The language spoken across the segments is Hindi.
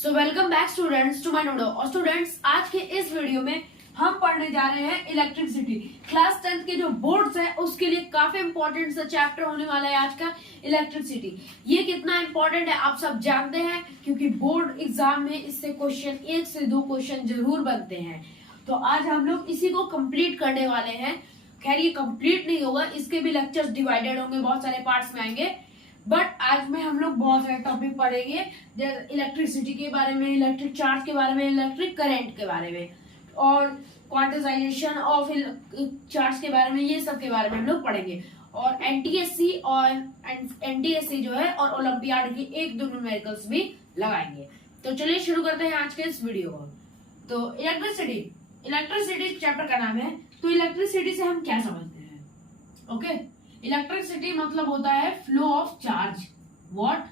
So welcome back students to my नोडो। और स्टूडेंट्स, आज के इस वीडियो में हम पढ़ने जा रहे हैं इलेक्ट्रिसिटी। क्लास 10th के जो बोर्ड्स है उसके लिए काफी इंपॉर्टेंट सा चैप्टर होने वाला है आज का इलेक्ट्रिसिटी। ये कितना इंपॉर्टेंट है आप सब जानते हैं, क्योंकि बोर्ड एग्जाम में इससे क्वेश्चन 1 से 2 क्वेश्चन जरूर बनते हैं। तो आज हम लोग इसी को कंप्लीट करने वाले हैं। खैर ये कंप्लीट नहीं होगा, इसके भी लेक्चर्स डिवाइडेड होंगे, बहुत सारे पार्ट्स में आएंगे। बट आज में हम लोग बहुत सारे टॉपिक पढ़ेंगे, जैसे इलेक्ट्रिसिटी के बारे में, इलेक्ट्रिक चार्ज के बारे में, इलेक्ट्रिक करंट के बारे में और क्वांटाइजेशन ऑफ चार्ज के बारे में, ये सब के बारे में हम लोग पढ़ेंगे। और एनटीएससी और एनटीएससी जो है और ओलंपियाड की 1-2 न्यूमेरिकल्स भी लगाएंगे। तो चलिए शुरू करते हैं आज के इस वीडियो को। तो इलेक्ट्रिसिटी चैप्टर का नाम है। तो इलेक्ट्रिसिटी से हम क्या समझते हैं? ओके, इलेक्ट्रिसिटी मतलब होता है flow of charge. What?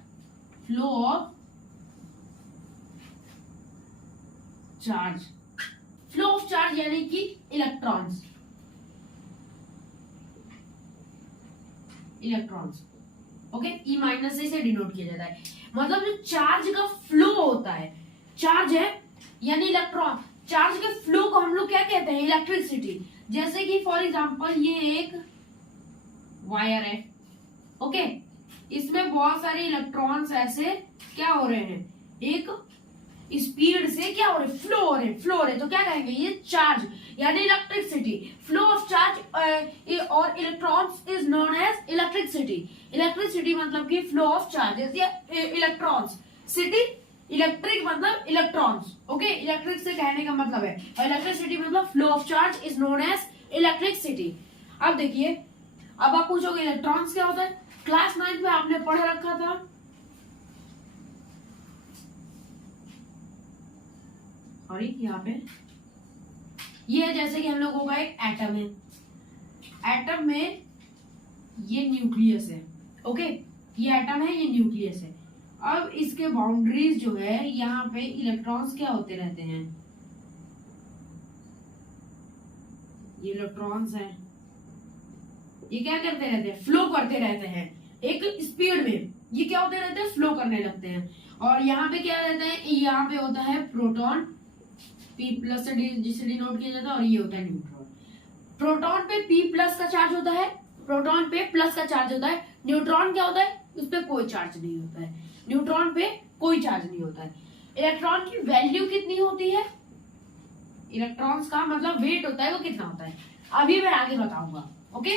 Flow of charge. Flow of charge यानी कि इलेक्ट्रॉन्स। ओके, ई माइनस से इसे डिनोट किया जाता है। मतलब जो चार्ज का फ्लो होता है, चार्ज है यानी इलेक्ट्रॉन, चार्ज के फ्लो को हम लोग क्या कहते हैं? इलेक्ट्रिसिटी। जैसे कि फॉर एग्जांपल ये एक वायर है, ओके, इसमें बहुत सारे इलेक्ट्रॉन्स ऐसे क्या हो रहे हैं, एक स्पीड से क्या हो रहे, फ्लो हो रहे। तो क्या कहेंगे? ये चार्ज यानी इलेक्ट्रिसिटी। फ्लो ऑफ चार्ज और electrons is known as electricity. Electricity मतलब कि फ्लो ऑफ चार्जेस या इलेक्ट्रॉन्स। सिटी इलेक्ट्रिक मतलब इलेक्ट्रॉन्स। ओके, इलेक्ट्रिक से कहने का मतलब है, और इलेक्ट्रिसिटी मतलब flow of charge is known as electricity. अब देखिए, अब आप पूछोगे इलेक्ट्रॉन्स क्या होता है? क्लास 9 में आपने पढ़ रखा था। सॉरी, यहाँ पे ये है, जैसे कि हम लोगों का एक एटम है, एटम में ये न्यूक्लियस है। ओके, ये एटम है, ये न्यूक्लियस है। अब इसके बाउंड्रीज जो है, यहाँ पे इलेक्ट्रॉन्स क्या होते रहते हैं? ये इलेक्ट्रॉन्स है, ये क्या करते रहते हैं? फ्लो करते रहते हैं एक स्पीड में। ये क्या होते रहते हैं? फ्लो करने लगते हैं। और यहाँ पे क्या रहता है? यहाँ पे होता है प्रोटॉन, P प्लस से जिसे डिनोट किया जाता है, और ये होता है न्यूट्रॉन। प्रोटॉन पे P प्लस का चार्ज होता है, प्रोटॉन पे प्लस का चार्ज होता है। न्यूट्रॉन क्या होता है? उस पे कोई चार्ज नहीं होता है, न्यूट्रॉन पे कोई चार्ज नहीं होता है। इलेक्ट्रॉन की वैल्यू कितनी होती है? इलेक्ट्रॉन्स का मतलब वेट होता है, वो कितना होता है, अभी मैं आगे बताऊंगा। ओके,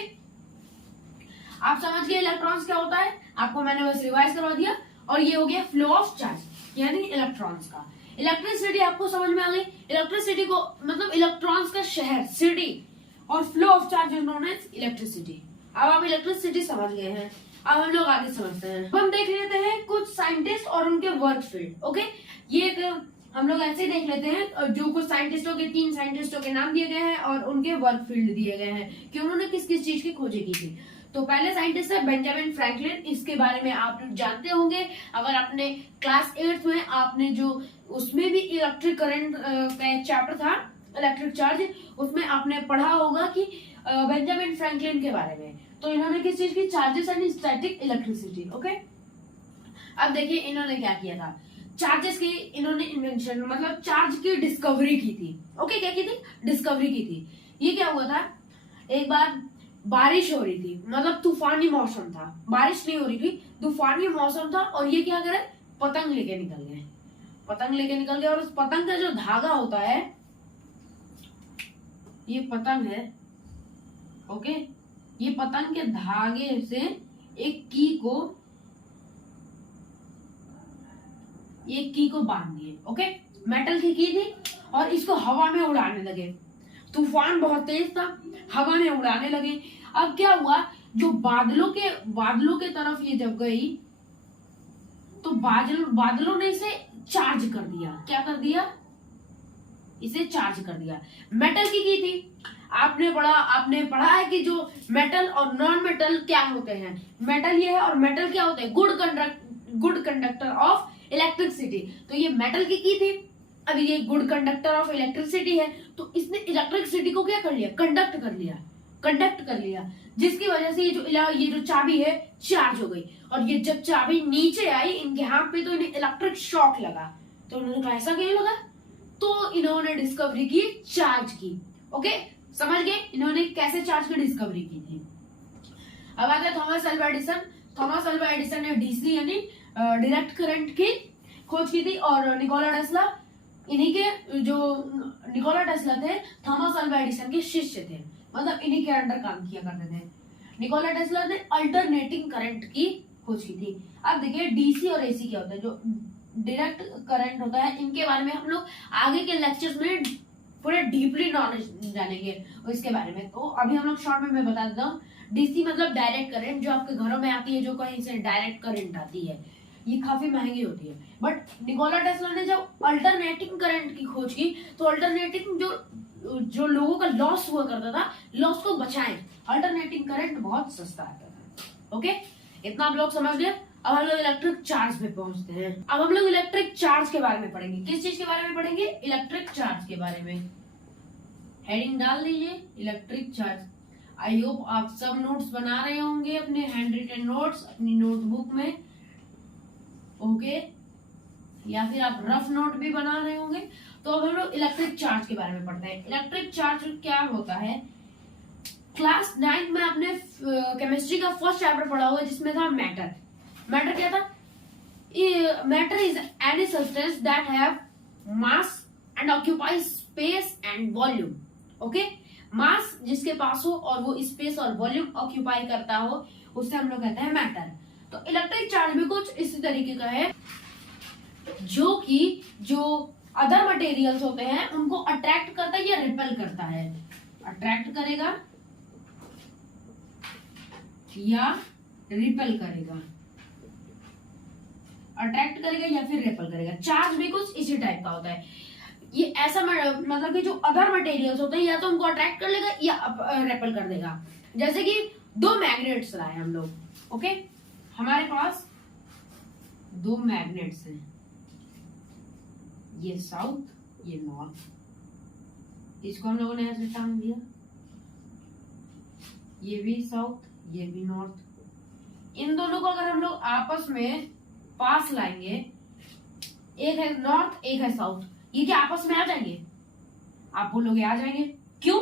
आप समझ गए इलेक्ट्रॉन्स क्या होता है? आपको मैंने बस रिवाइज करवा दिया। और ये हो गया फ्लो ऑफ चार्ज यानी इलेक्ट्रॉन्स का। इलेक्ट्रिसिटी आपको समझ में आ गई। इलेक्ट्रिसिटी को मतलब इलेक्ट्रॉन्स का शहर, सिटी, और flow of charge is known as electricity. अब आप इलेक्ट्रिसिटी समझ गए हैं, अब हम लोग आगे समझते हैं। हम देख लेते हैं कुछ साइंटिस्ट और उनके वर्क फील्ड। ओके, ये एक हम लोग ऐसे देख लेते हैं, जो कुछ साइंटिस्टों के 3 साइंटिस्टों के नाम दिए गए हैं और उनके वर्क फील्ड दिए गए हैं कि उन्होंने किस किस चीज की खोजें की थी। तो पहले साइंटिस्ट है बेंजामिन फ्रैंकलिन। इसके बारे में आप जानते होंगे, अगर आपने क्लास 8 में आपने जो उसमें भी इलेक्ट्रिक करंट का चैप्टर था, इलेक्ट्रिक चार्ज, उसमें आपने पढ़ा होगा कि बेंजामिन फ्रैंकलिन के बारे में। तो इन्होंने किस चीज की? Charges and static electricity. Okay, अब देखिए इन्होंने क्या किया था। चार्जेस की इन्होंने इन्वेंशन मतलब चार्ज की डिस्कवरी की थी। ओके, क्या की थी? डिस्कवरी की थी। ये क्या हुआ था, एक बार बारिश हो रही थी, मतलब तूफानी मौसम था, बारिश नहीं हो रही थी, तूफानी मौसम था, और ये क्या करे? पतंग लेके निकल गए। और उस पतंग का जो धागा होता है, ये पतंग है, ओके, ये पतंग के धागे से एक की को बांध दिए। ओके, मेटल की थी, और इसको हवा में उड़ाने लगे। तूफान बहुत तेज था, हवा में उड़ाने लगे। अब क्या हुआ, जो बादलों के तरफ ये जब गई, तो बादलों ने इसे चार्ज कर दिया। क्या कर दिया? इसे चार्ज कर दिया। मेटल की थी। आपने पढ़ा है कि जो मेटल और नॉन मेटल क्या होते हैं। मेटल ये है, और मेटल क्या होते हैं? Good conductor of electricity. तो ये मेटल की थी, अभी ये गुड कंडक्टर ऑफ इलेक्ट्रिसिटी है। तो इसने इलेक्ट्रिसिटी को क्या कर लिया? कंडक्ट कर लिया, जिसकी वजह से ये जो चाबी है चार्ज हो गई। और ये जब चाबी नीचे आई इनके हाथ पे, तो इन्हें इलेक्ट्रिक शॉक लगा। तो उन्होंने कहा ऐसा क्यों लगा, तो इन्होंने डिस्कवरी की चार्ज की। ओके, समझ गए इन्होंने कैसे चार्ज की डिस्कवरी की थी। अब आता है Thomas Alva Edison. Thomas Alva Edison ने डीसी यानी डायरेक्ट करंट की खोज की थी, और निकोला टेस्ला, इन्हीं के जो निकोला टेस्ला थे थॉमस अल्वा एडिसन के शिष्य थे, मतलब इन्हीं के अंडर काम किया करते थे। निकोला टेस्ला ने अल्टरनेटिंग करंट की खोज की थी। अब देखिए डीसी और एसी क्या होता है, जो डायरेक्ट करंट होता है, इनके बारे में हम लोग आगे के लेक्चर्स में पूरे डीपली नॉलेज जानेंगे इसके बारे में। तो अभी हम लोग शॉर्ट में मैं बता देता हूँ। डीसी मतलब डायरेक्ट करंट, जो आपके घरों में आती है, जो कहीं से डायरेक्ट करंट आती है, ये काफी महंगी होती है। बट निकोला टेस्ला ने जब अल्टरनेटिंग करंट की खोज की, तो अल्टरनेटिंग जो लोगों का लॉस हुआ करता था, लॉस को बचाएं, अल्टरनेटिंग करंट बहुत सस्ता आता था। ओके, इतना आप लोग समझ गए। अब हम लोग इलेक्ट्रिक चार्ज पे पहुंचते हैं। अब हम लोग इलेक्ट्रिक चार्ज के बारे में पढ़ेंगे। किस चीज के बारे में पढ़ेंगे? इलेक्ट्रिक चार्ज के बारे में। हेडिंग डाल दीजिए इलेक्ट्रिक चार्ज। आई होप आप सब नोट्स बना रहे होंगे, अपने हैंड रिटन नोट्स अपनी नोटबुक में। ओके, या फिर आप रफ नोट भी बना रहे होंगे। तो अब हम लोग इलेक्ट्रिक चार्ज के बारे में पढ़ते हैं। इलेक्ट्रिक चार्ज क्या होता है? क्लास 9 में आपने केमिस्ट्री का फर्स्ट चैप्टर पढ़ा होगा, जिसमें था मैटर। मैटर क्या था? Matter is any substance that have mass and occupies space and volume. Okay, mass जिसके पास हो और वो स्पेस और वॉल्यूम ऑक्यूपाई करता हो, उससे हम लोग कहते हैं मैटर। तो इलेक्ट्रिक चार्ज भी कुछ इसी तरीके का है, जो कि जो अदर मटेरियल्स होते हैं उनको अट्रैक्ट करता है या रिपेल करता है। अट्रैक्ट करेगा या रिपेल करेगा, अट्रैक्ट करेगा या फिर रिपेल करेगा। चार्ज भी कुछ इसी टाइप का होता है। ये ऐसा मतलब कि जो अदर मटेरियल्स होते हैं, या तो उनको अट्रैक्ट कर लेगा या रिपेल कर देगा। जैसे कि दो मैग्नेट्स लाए हम लोग। ओके, हमारे पास दो मैग्नेट्स हैं, ये साउथ ये नॉर्थ। इसको हम लोगों ने ऐसे टांग दिया, ये भी साउथ ये भी नॉर्थ। इन दोनों को अगर हम लोग आपस में पास लाएंगे, एक है नॉर्थ एक है साउथ, ये क्या आपस में आ जाएंगे? आप बोलोगे आ जाएंगे। क्यों?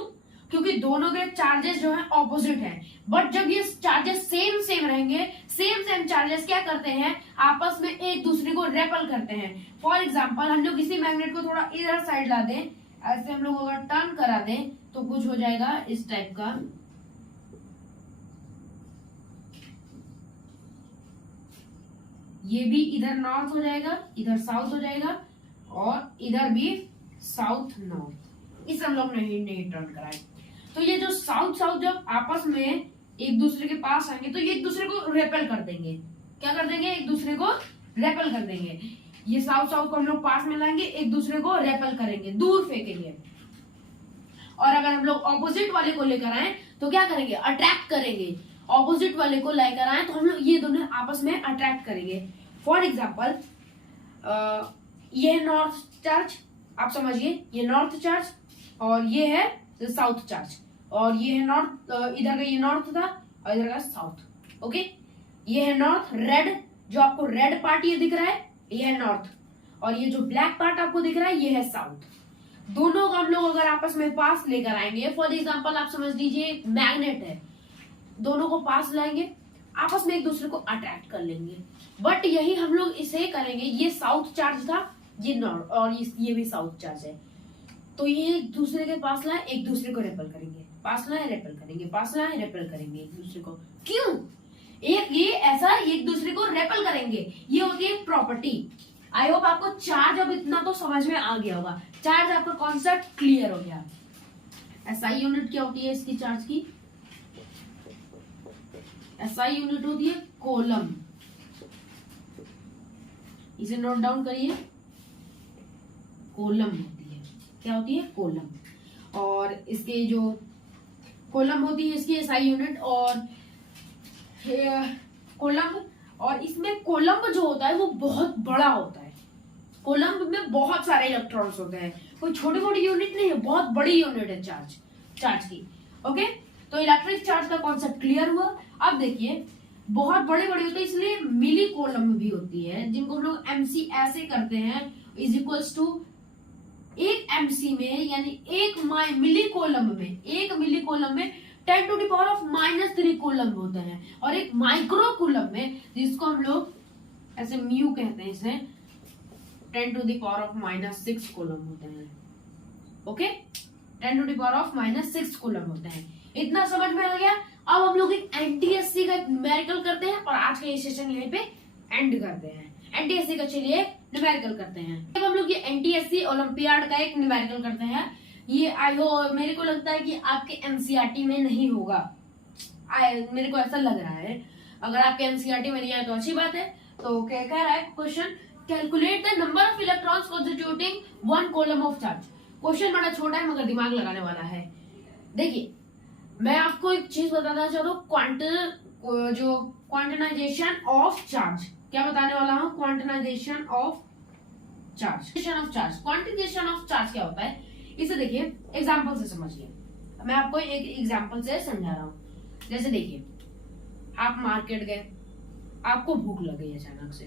क्योंकि दोनों के चार्जेस जो है ऑपोजिट हैं। बट जब ये चार्जेस सेम रहेंगे, सेम चार्जेस क्या करते हैं? आपस में एक दूसरे को रेपल करते हैं। फॉर एग्जाम्पल, हम लोग किसी मैग्नेट को थोड़ा इधर साइड ला दें, ऐसे हम लोग अगर टर्न करा दें तो कुछ हो जाएगा इस टाइप का। ये भी इधर नॉर्थ हो जाएगा, इधर साउथ हो जाएगा, और इधर भी साउथ नॉर्थ। इस हम लोग नहीं टर्न कराए। तो ये जो साउथ जब आपस में एक दूसरे के पास आएंगे, तो ये एक दूसरे को रेपेल कर देंगे। क्या कर देंगे? एक दूसरे को रेपेल कर देंगे। ये साउथ को हम लोग पास में लाएंगे, एक दूसरे को रेपेल करेंगे, दूर फेंकेंगे। और अगर हम लोग ऑपोजिट वाले को लेकर आए तो क्या करेंगे? अट्रैक्ट करेंगे। ऑपोजिट वाले को लेकर आए तो हम लोग ये दोनों आपस में अट्रैक्ट करेंगे। फॉर एग्जाम्पल, ये है नॉर्थ चार्ज, आप समझिए, ये नॉर्थ चार्ज और ये है साउथ चार्ज, और ये है नॉर्थ, इधर का ये नॉर्थ था और इधर का साउथ। ओके, ये है नॉर्थ रेड, जो आपको रेड पार्ट ये दिख रहा है, ये है नॉर्थ, और ये जो ब्लैक पार्ट आपको दिख रहा है ये है साउथ। दोनों को हम लोग अगर आपस में पास लेकर आएंगे, फॉर एग्जाम्पल आप समझ लीजिए मैग्नेट है, दोनों को पास लाएंगे, आपस में एक दूसरे को अट्रैक्ट कर लेंगे। बट यही हम लोग इसे करेंगे, ये साउथ चार्ज था, ये नॉर्थ, और ये भी साउथ चार्ज है। तो ये एक दूसरे के पास लाए, एक दूसरे को रेपेल करेंगे, पास लाए रेपेल करेंगे, पास लाए रेपेल करेंगे एक दूसरे को। क्यों? ये ऐसा एक दूसरे को रेपेल करेंगे, ये होती है प्रॉपर्टी। आई होप आपको चार्ज अब इतना तो समझ में आ गया होगा। चार्ज आपका कॉन्सेप्ट क्लियर हो गया। एसआई यूनिट क्या होती है इसकी चार्ज की? एसआई यूनिट होती है कोलम। इसे नोट डाउन करिए, कोलम होती है। क्या होती है? कोलम। और इसके जो कोलम होती है इसकी एसआई यूनिट, और कोलम्ब, और इसमें कोलम्ब जो होता है वो बहुत बड़ा होता है। कोलम्ब में बहुत सारे इलेक्ट्रॉन्स होते हैं, कोई छोटी मोटी यूनिट नहीं है, बहुत बड़ी यूनिट है चार्ज की। ओके, तो इलेक्ट्रिक चार्ज का कॉन्सेप्ट क्लियर हुआ। अब देखिए, बहुत बड़े बड़े होते हैं, इसलिए मिली कोलम्ब भी होती है, जिनको हम लोग एमसी ऐसे करते हैं, इज इक्वल्स टू एक एमसी में यानी एक मिली कोलम में 10 to the power of -3 coulomb होते हैं, और एक माइक्रो कूलम में, जिसको हम लोग ऐसे म्यू कहते हैं, इसे 10 to the power of -6 coulomb होते हैं। Okay, 10 to the power of -6 coulomb होते हैं। इतना समझ में आ गया। अब हम लोग एक एनटीएससी का न्यूमेरिकल करते हैं और आज का ये सेशन यहीं पे एंड करते हैं। एनटीएससी का चलिए न्यूमेरिकल करते हैं। अब हम लोग ये एनटीएससी ओलंपियाड का एक न्यूमेरिकल करते हैं। ये मेरे को लगता है कि आपके एनसीईआरटी में नहीं होगा, मेरे को ऐसा लग रहा है। अगर आपके एनसीईआरटी में नहीं है तो अच्छी बात है। तो क्या कह रहा है question, calculate the number of electrons constituting 1 coulomb of charge. Question बड़ा छोटा है मगर दिमाग लगाने वाला है। देखिए, मैं आपको एक चीज बताना चाहता हूँ, जो क्वांटिनाइजेशन ऑफ चार्ज, क्या बताने वाला हूँ, क्वांटिनाइजेशन ऑफ चार्ज। क्वांटिनाइजेशन ऑफ चार्ज क्या होता है, इसे देखिए एग्जांपल से समझिए। मैं आपको एक एग्जांपल से समझा रहा हूँ। जैसे देखिए, आप मार्केट गए, आपको भूख लग गई अचानक से,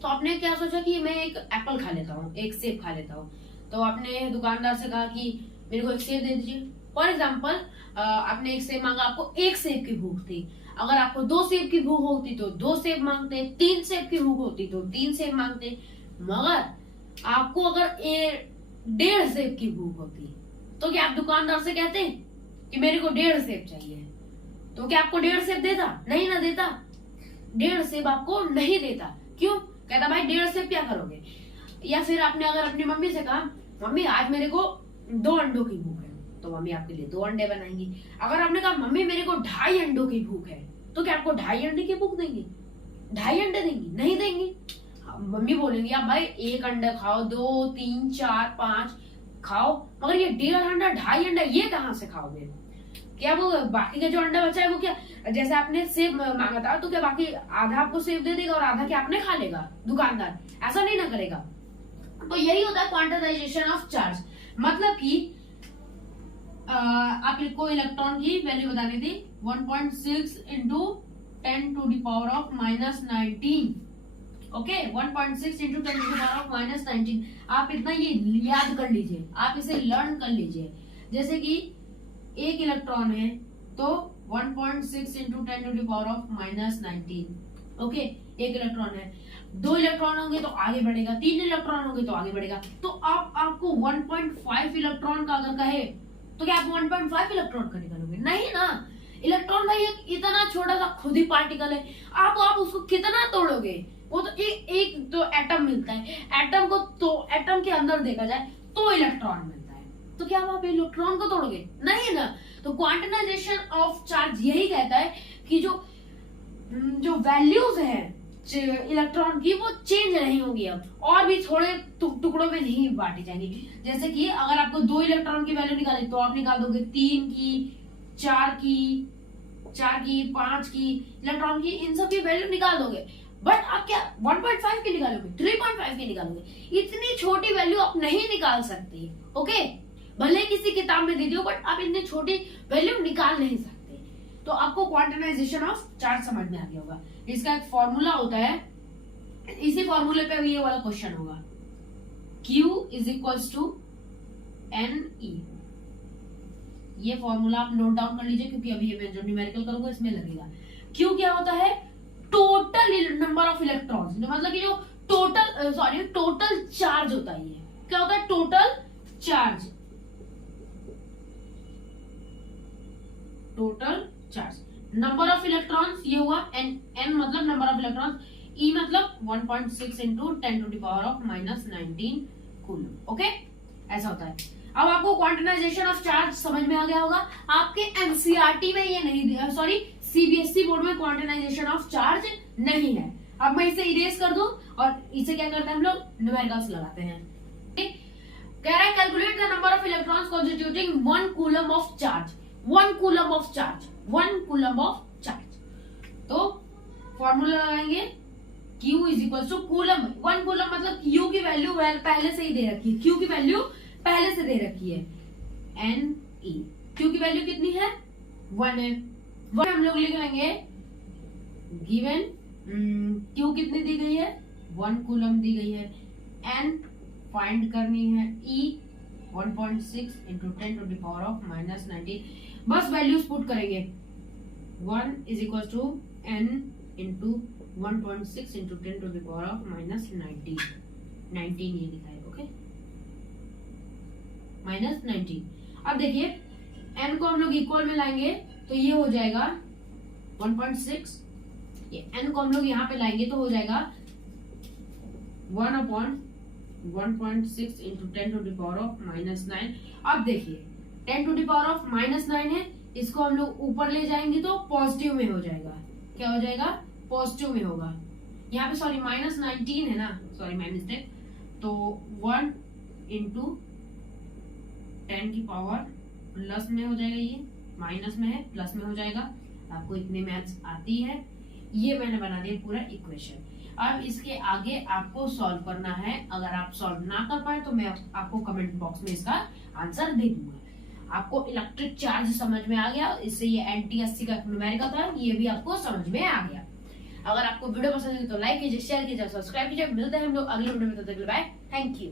तो आपने क्या सोचा कि मैं एक एप्पल खा लेता हूँ, एक सेब खा लेता हूँ। तो आपने दुकानदार से कहा कि मेरे को एक सेब दे दीजिए। फॉर एग्जाम्पल, आपने एक सेब मांगा, आपको एक सेब की भूख थी। अगर आपको 2 सेब की भूख होती तो 2 सेब मांगते, 3 सेब की भूख होती तो 3 सेब मांगते। मगर आपको अगर 1.5 सेब की भूख होती तो क्या आप दुकानदार से कहते कि मेरे को 1.5 सेब चाहिए? तो क्या आपको 1.5 सेब देता? नहीं ना देता। 1.5 सेब आपको नहीं देता। क्यों? कहता भाई 1.5 सेब क्या करोगे? या फिर आपने अगर अपनी मम्मी से कहा, मम्मी आज मेरे को 2 अंडों की भूख है, तो मम्मी आपके लिए 2 अंडे बनाएंगी। अगर आपने कहा मम्मी मेरे को 2.5 अंडों की भूख है, तो क्या आपको 2.5 अंडे की भूख देंगी? 2.5 अंडे देंगी? नहीं देंगी। मम्मी बोलेंगी आप भाई 1 अंडा खाओ, 2, 3, 4, 5 खाओ, मगर ये 1.5 अंडा 2.5 अंडा ये कहाँ से खाओगे? क्या वो बाकी का जो अंडा बचा है वो क्या, जैसे आपने सेब मांगा था तो क्या बाकी आधा आपको सेब दे देगा और आधा क्या आपने खा लेगा? दुकानदार ऐसा नहीं ना करेगा। तो यही होता है क्वांटिटाइजेशन ऑफ चार्ज। मतलब कि आपको इलेक्ट्रॉन की वैल्यू बतानी थी 1.6 into 10 to the power of -19। Okay, 1.6 into 10 to the power of -19। आप इतना ये याद कर लीजिए, आप इसे लर्न कर लीजिए। जैसे कि एक इलेक्ट्रॉन है तो 1.6 into 10 to the power of -19। Okay, एक इलेक्ट्रॉन है। 2 इलेक्ट्रॉन होंगे तो आगे बढ़ेगा, 3 इलेक्ट्रॉन होंगे तो आगे बढ़ेगा। तो आपको 1.5 इलेक्ट्रॉन का अगर कहे तो क्या आप 1.5 इलेक्ट्रॉन का निकालोगे? नहीं ना। इलेक्ट्रॉन भाई एक इतना छोटा सा खुद ही पार्टिकल है, आप उसको कितना तोड़ोगे? वो तो एक तो एटम मिलता है, एटम को तो एटम के अंदर देखा जाए तो इलेक्ट्रॉन मिलता है, तो क्या आप इलेक्ट्रॉन को तोड़ोगे? नहीं ना। तो क्वांटिनाइजेशन ऑफ चार्ज यही कहता है कि जो वैल्यूज है इलेक्ट्रॉन की वो चेंज नहीं होंगी अब, और भी थोड़े टुकड़ों में नहीं बांटी जाएंगी। जैसे कि अगर आपको 2 इलेक्ट्रॉन की वैल्यू निकाली तो आप निकाल दोगे 3 की, 4 की, 5 की इलेक्ट्रॉन की, इन सब की वैल्यू निकाल दोगे। बट आप क्या 1.5 की निकालोगे, 3.5 की निकालोगे? इतनी छोटी वैल्यू आप नहीं निकाल सकते। ओके, भले किसी किताब में दे दियो, बट आप इतनी छोटी वैल्यू निकाल नहीं सकते। तो आपको क्वांटिनाइजेशन ऑफ चार्ज समझ में आ गया होगा। इसका एक फॉर्मूला होता है, इसी फॉर्मूले पे भी ये वाला क्वेश्चन होगा। Q is equals to NE। ये फॉर्मूला आप नोट डाउन कर लीजिए, क्योंकि अभी मैं जो न्यूमेरिकल करूंगा इसमें लगेगा। Q क्या होता है? टोटल नंबर ऑफ इलेक्ट्रॉन्स, मतलब कि जो टोटल चार्ज होता है। ये क्या होता है? Total charge, total charge. Number of electrons ये हुआ n मतलब नंबर ऑफ इलेक्ट्रॉन्स, E मतलब 1.6 into 10 to the power of -19 coulomb. Okay, ऐसा होता है। अब आपको क्वांटिनाइजेशन ऑफ चार्ज समझ में आ गया होगा। आपके एनसीईआरटी में ये नहीं दिया, सॉरी सीबीएसई बोर्ड में क्वांटिनाइजेशन ऑफ चार्ज नहीं है। अब मैं इसे इरेज कर दूं और इसे क्या करते हैं हम लोग? न्यूमेरिकल्स लगाते हैं। कह रहा है calculate the number of electrons constituting 1 coulomb of charge. 1 coulomb of charge, 1 coulomb of charge. तो फॉर्मूला लगाएंगे Q is equal to coulomb. 1 coulomb मतलब Q की वैल्यू पहले से ही दे रखी है, Q की वैल्यू पहले से दे रखी है NE। Q की वैल्यू कितनी है? 1 है। 1 हम लोग लिख लेंगे गिवन Q कितनी दी गई है? 1 कूलम दी गई है। n फाइंड करनी है, E 1.6 into 10 to the power of minus 19। बस वैल्यूज पुट करेंगे। 1 is equal to n into 1.6 into 10 to the power of minus 19 ये लिखा है, ओके, माइनस 19। अब देखिए n को हम लोग इक्वल में लाएंगे तो ये हो जाएगा 1.6, ये n को हम लोग यहाँ पे लाएंगे तो हो जाएगा 1 upon 1.6 into 10 to the power of minus 9। अब देखिए 10 to the power of minus 9 है, इसको हम लोग ऊपर ले जाएंगे तो पॉजिटिव में हो जाएगा। क्या हो जाएगा? पॉजिटिव में होगा। यहाँ पे सॉरी माइनस 19 है ना, सॉरी माई मिस्टेक। तो 1 इंटू 10 की पावर प्लस में हो जाएगा, ये माइनस में है प्लस में हो जाएगा। आपको इतने मैथ्स आती है, ये मैंने बना दिया पूरा इक्वेशन। अब इसके आगे आपको सॉल्व करना है। अगर आप सॉल्व ना कर पाए तो मैं आपको कमेंट बॉक्स में इसका आंसर दे दूंगा। आपको इलेक्ट्रिक चार्ज समझ में आ गया, इससे ये NT80 का न्यूमेरिकल था, ये भी आपको समझ में आ गया। अगर आपको वीडियो पसंद है तो लाइक कीजिए, शेयर कीजिए, सब्सक्राइब कीजिए। मिलते हैं हम लोग अगले वीडियो में, तब तक के लिए बाय, थैंक यू।